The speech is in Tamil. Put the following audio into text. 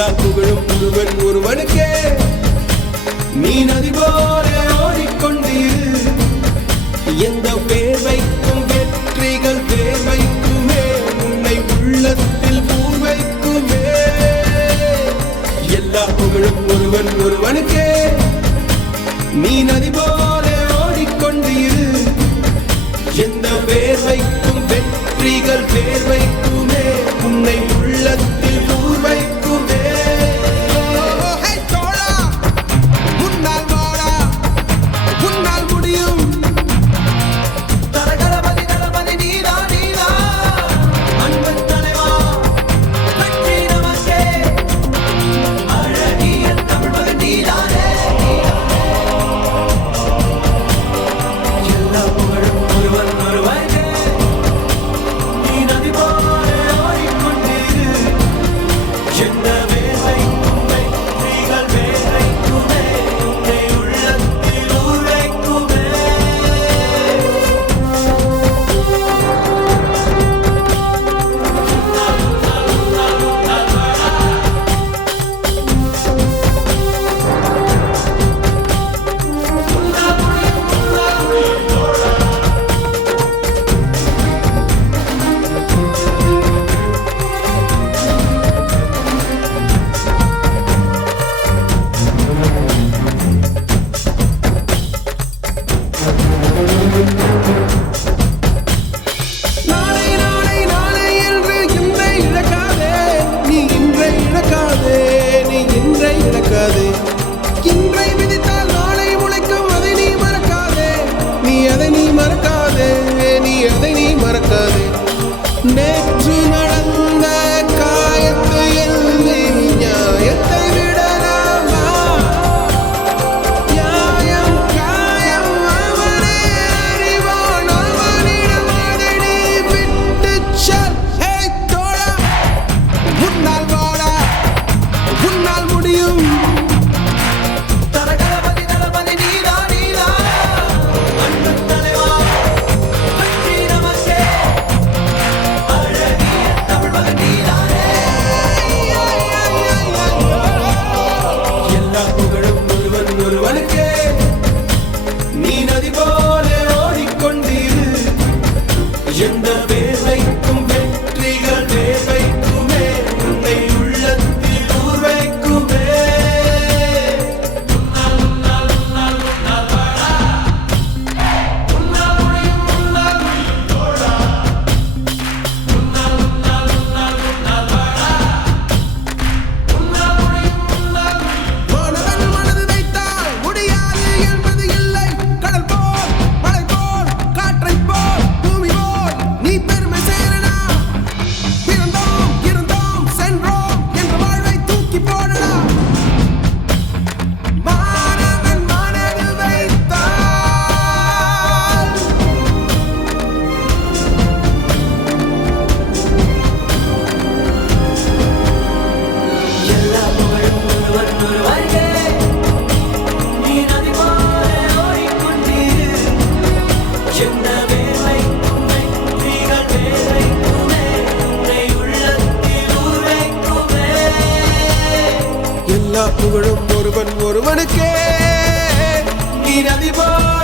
எல்லா புகழும் ஒருவன் ஒருவனுக்கே. நீ நதி போல ஓடிக்கொண்டீர். எந்த வேர்வைக்கும் வெற்றிகள் வேர்வைக்குமே, உன்னை உள்ளத்தில் பூர்வைக்குமே. எல்லா புகழும் ஒருவன் ஒருவனுக்கே. நீ நதி போல ஓடிக்கொண்டீர். எந்த வேர்வைக்கும் வெற்றிகள் வேர்வைக்குமே, உன்னை உள்ளத்தில் பூர்வைக்குமே. நேற்று நடந்த காயத்தை எண்ணி நியாயத்தை விடலாமா? நியாயம் காயம் அவனே அறிவான். அவனிடம் அதை நீ விட்டுச் செல். தோழா, முன்னால் வாடா, உன்னால் முடியும். நீ நதி போல ஓடிக்கொண்டீர். எந்த வேர்வைக்கும் வெற்றிகள் வேர்வைக்குமே, உன்னை உள்ளத்தில் ஊர்வைக்குமே. எல்லா புகழும் ஒருவன் ஒருவனுக்கே. நீ நதி போல